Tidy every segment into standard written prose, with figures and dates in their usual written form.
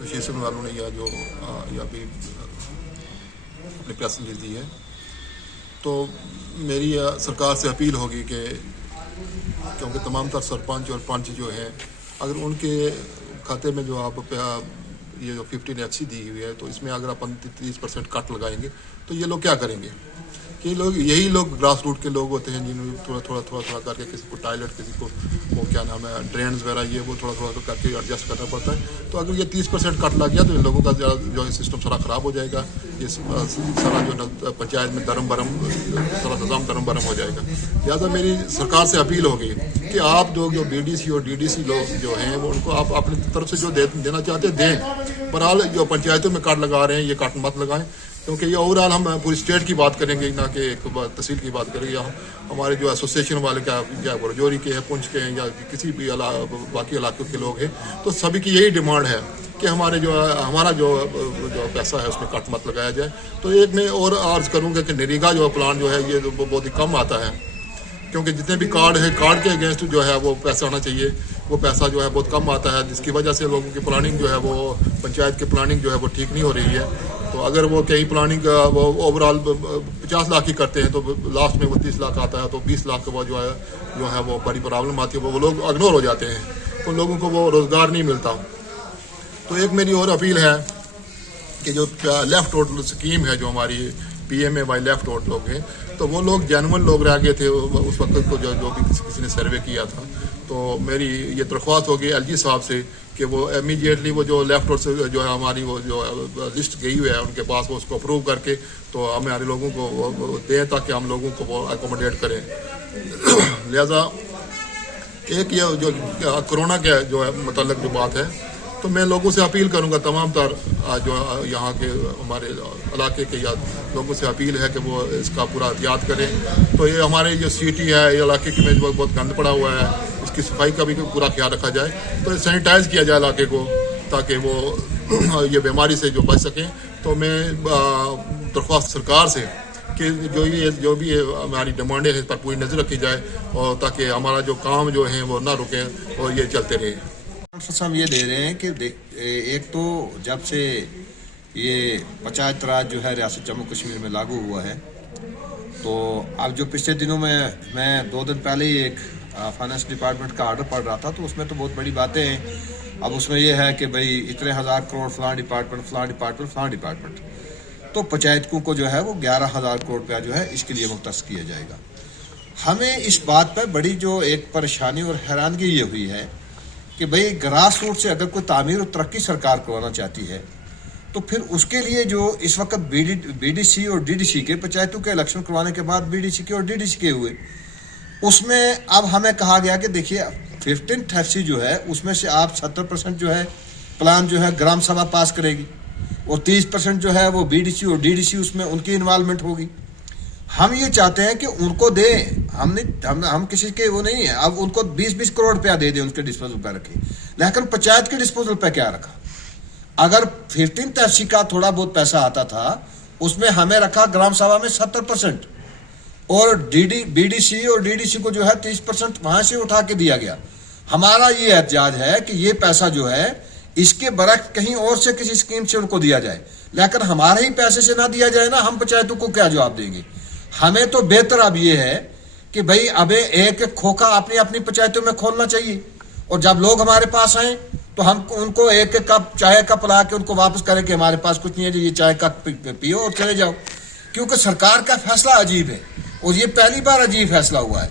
Association वालों ने या अभी अपनी प्रेस रिलीज दी है। तो मेरी सरकार से अपील होगी कि क्योंकि तमाम तर सरपंच और पंच जो हैं, अगर उनके खाते में जो आप ये जो 15FC दी हुई है, तो इसमें अगर अपन 30% कट लगाएंगे तो ये लोग क्या करेंगे? कि यही लोग ग्रास रूट के लोग होते हैं जिन्हें थोड़ा करके किसी को टॉयलेट, किसी को वो क्या नाम है ड्रेन्स वगैरह, ये वो थोड़ा करके एडजस्ट करना पड़ता है। तो अगर ये 30% कट लग गया तो इन लोगों का जो है सिस्टम सारा ख़राब हो जाएगा। ये सारा जो पंचायत में दरम बरम सारा निज़ाम दरम बरम हो जाएगा। लिहाजा मेरी सरकार से अपील होगी कि आप जो BDC और DDC लोग जो हैं वो उनको आप अपनी तरफ से जो देना चाहते हैं दें। बहरहाल जो पंचायतों में कट लगा रहे हैं ये कट मत लगाएं, क्योंकि ये ओवरऑल हम पूरी स्टेट की बात करेंगे, ना कि एक तहसील की बात करेंगे। या हमारे जो एसोसिएशन वाले क्या रजौरी के हैं, पुंछ के हैं, या किसी भी बाकी इलाकों के लोग हैं, तो सभी की यही डिमांड है कि हमारा जो पैसा है उसमें कट मत लगाया जाए। तो एक मैं और अर्ज करूँगा कि नरेगा जो प्लान जो है ये बहुत ही कम आता है, क्योंकि जितने भी कार्ड है कार्ड के अगेंस्ट जो है वो पैसा आना चाहिए, वो पैसा जो है बहुत कम आता है, जिसकी वजह से लोगों की प्लानिंग जो है वो पंचायत की प्लानिंग जो है वो ठीक नहीं हो रही है। तो अगर वो कहीं प्लानिंग वो ओवरऑल 50 लाख ही करते हैं तो लास्ट में वो 30 लाख आता है, तो 20 लाख का वो जो है वो बड़ी प्रॉब्लम आती है, वो लोग इग्नोर हो जाते हैं, तो लोगों को वो रोज़गार नहीं मिलता। तो एक मेरी और अपील है कि जो लेफ्ट आउट स्कीम है, जो हमारी PMAY लेफ्ट आउट लोग हैं, तो वो लोग जेन्युइन लोग रह गए थे उस वक्त को जो भी किसी ने सर्वे किया था। तो मेरी ये दरख्वास्त होगी LG साहब से कि वो इमीडिएटली वो जो लेफ्ट आउट से जो है हमारी वो जो लिस्ट गई हुई है उनके पास, वो उसको अप्रूव करके तो हमारे लोगों को वो दें, ताकि हम लोगों को वो अकोमोडेट करें। लिहाजा एक ये जो कोरोना के जो है मतलब जो बात है, तो मैं लोगों से अपील करूंगा, तमाम तर जो यहाँ के हमारे इलाके के या लोगों से अपील है कि वो इसका पूरा एहतियात करें। तो ये हमारे जो सिटी है, ये इलाके की में बहुत गंद पड़ा हुआ है, इसकी सफाई का भी पूरा ख्याल रखा जाए, तो सैनिटाइज किया जाए इलाके को, ताकि वो ये बीमारी से जो बच सकें। तो मैं दरख्वास्त सरकार से कि जो भी हमारी डिमांडें हैं इस पर पूरी नज़र रखी जाए, और ताकि हमारा जो काम जो है वो ना रुके और ये चलते रहे। हम ये दे रहे हैं कि एक तो जब से ये पंचायत राज जो है रियासत जम्मू कश्मीर में लागू हुआ है, तो अब जो पिछले दिनों में मैं 2 दिन पहले ही एक फाइनेंस डिपार्टमेंट का ऑर्डर पढ़ रहा था, तो उसमें तो बहुत बड़ी बातें हैं। अब उसमें ये है कि भाई इतने 1000 करोड़ फलां डिपार्टमेंट, तो पंचायतों को जो है वो 11,000 करोड़ रुपया जो है इसके लिए मुख्तस किया जाएगा। हमें इस बात पर बड़ी जो एक परेशानी और हैरानगी ये हुई है कि भाई ग्रास रूट से अगर कोई तामीर और तरक्की सरकार करवाना चाहती है, तो फिर उसके लिए जो इस वक्त BDC और DDC के पंचायतों के इलेक्शन करवाने के बाद BDC के और DDC के हुए, उसमें अब हमें कहा गया कि देखिए 15th FC जो है उसमें से आप 70% जो है प्लान जो है ग्राम सभा पास करेगी, और 30% जो है वो BDC और DDC उसमें उनकी इन्वॉल्वमेंट होगी। हम ये चाहते हैं कि उनको दें, हम किसी के वो नहीं है, अब उनको 20-20 करोड़ रुपया दे दें, उनके डिस्पोजल पे रखें, लेकिन पंचायत के डिस्पोजल पे क्या रखा? अगर 15th FC का थोड़ा बहुत पैसा आता था, उसमें हमें रखा ग्राम सभा में 70%, और BDC और DDC को जो है 30% वहां से उठा के दिया गया। हमारा ये एहतजाज है कि ये पैसा जो है इसके बरक्स कहीं और से किसी स्कीम से उनको दिया जाए, लेकिन हमारे ही पैसे से ना दिया जाए ना, हम पंचायतों को क्या जवाब देंगे? हमें तो बेहतर अब ये है कि भाई अब एक खोखा अपनी अपनी पंचायतों में खोलना चाहिए, और जब लोग हमारे पास आए तो हम उनको एक कप चाय का पिला के उनको वापस करें कि हमारे पास कुछ नहीं है, ये चाय का पियो और चले जाओ। क्योंकि सरकार का फैसला अजीब है, और ये पहली बार अजीब फैसला हुआ है।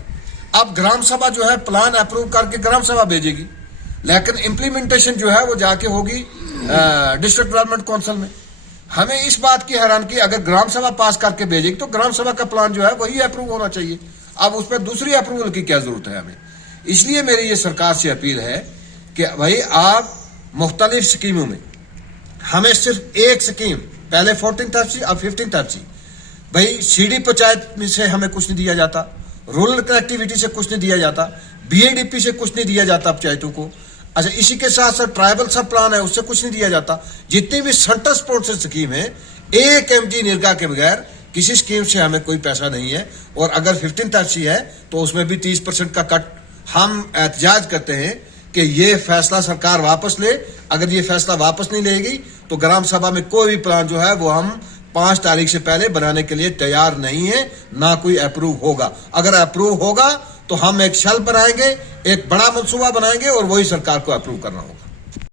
अब ग्राम सभा जो है प्लान अप्रूव करके ग्राम सभा भेजेगी, लेकिन इम्प्लीमेंटेशन जो है वो जाके होगी डिस्ट्रिक्ट डेवलपमेंट काउंसिल में। हमें इस बात की हैरानगी, अगर ग्राम सभा पास करके भेजेगी तो ग्राम सभा का प्लान जो है वही अप्रूव होना चाहिए। अब उसमें दूसरी अप्रूवल की क्या जरूरत है हमें? इसलिए मेरी ये सरकार से अपील है कि भाई आप मुख्तलिफ स्कीमों में हमें सिर्फ एक स्कीम, पहले 14th FC अब 15th FC, भाई CD पंचायत में से हमें कुछ नहीं दिया जाता, रूरल कनेक्टिविटी से कुछ नहीं दिया जाता, BADP से कुछ नहीं दिया जाता पंचायतों को। अच्छा, इसी के साथ साथ ट्राइबल सब प्लान है, उससे कुछ नहीं दिया जाता। जितनी भी सेंटर स्पॉन्सर्ड स्कीम है, एक MG निर्गा के बगैर किसी स्कीम से हमें कोई पैसा नहीं है। और अगर 15th FC है तो उसमें भी 30% का कट। हम एहतजाज करते हैं कि ये फैसला सरकार वापस ले। अगर ये फैसला वापस नहीं लेगी तो ग्राम सभा में कोई भी प्लान जो है वो हम 5 तारीख से पहले बनाने के लिए तैयार नहीं है, ना कोई अप्रूव होगा। अगर अप्रूव होगा तो हम एक शल बनाएंगे, एक बड़ा मंसूबा बनाएंगे और वही सरकार को अप्रूव करना होगा।